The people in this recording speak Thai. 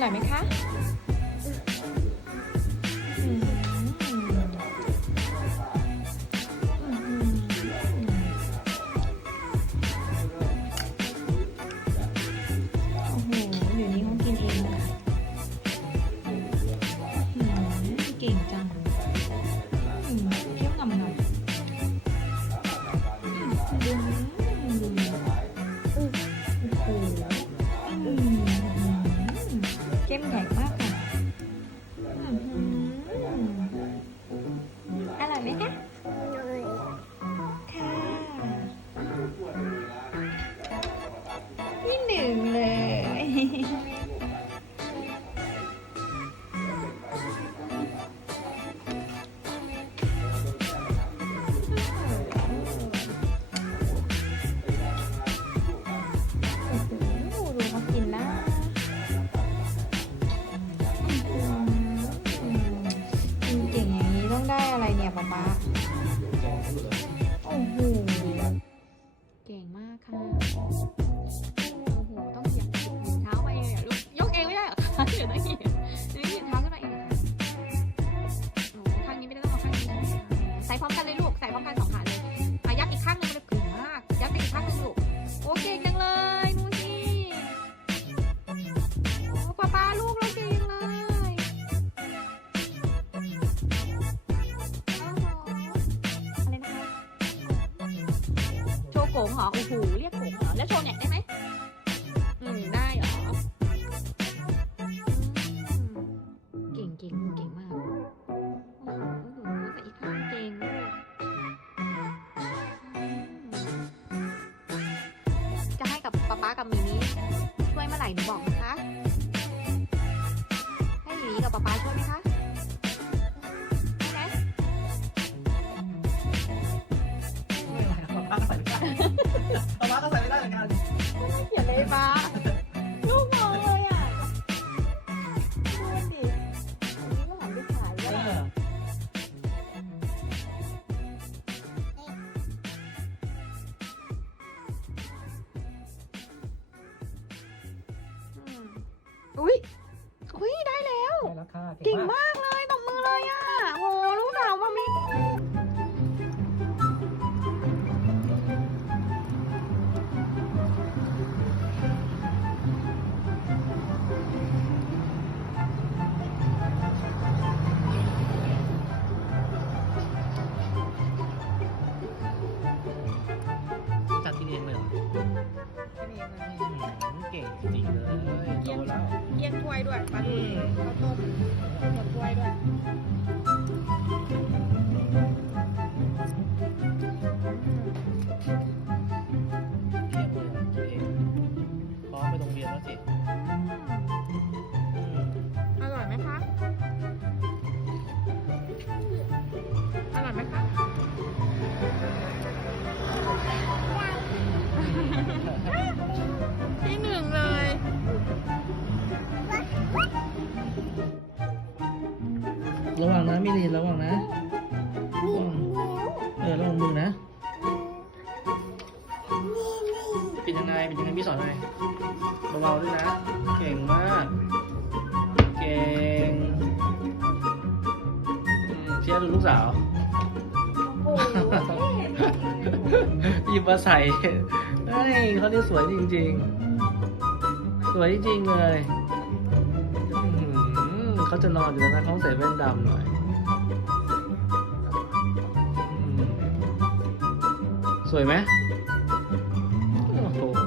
อร่อยไหมคะ งเหรอโอ้โหเรียกโขงเหรอแล้วโชว์เนี่ยได้ไหมอืมได้เหรอเก่งๆเก่งมาก โอ้โหแต่อีกครั้งเก่งจะให้กับป๊าป๊ากับมินิช่วยเมื่อไหร่หนูบอก อุ้ยอุ้ยได้แล้ว ได้แล้วค่ะเก่งมาก ด้วยปลา ไมิลินระวังนะระวังเออระวังมือนะ เป็นยังไง เป็นยังไงพี่สอนไงเบาๆด้วยนะ เก่งมาก เก่งเชียร์ดูลูกสาวหยิบมาใส่เฮ้ยเขานี่สวยจริง ๆ สวยจริงเลย เขาจะนอนอยู่แล้วนะเขาใส่แว่นดำหน่อย สวยไหมโอ้โห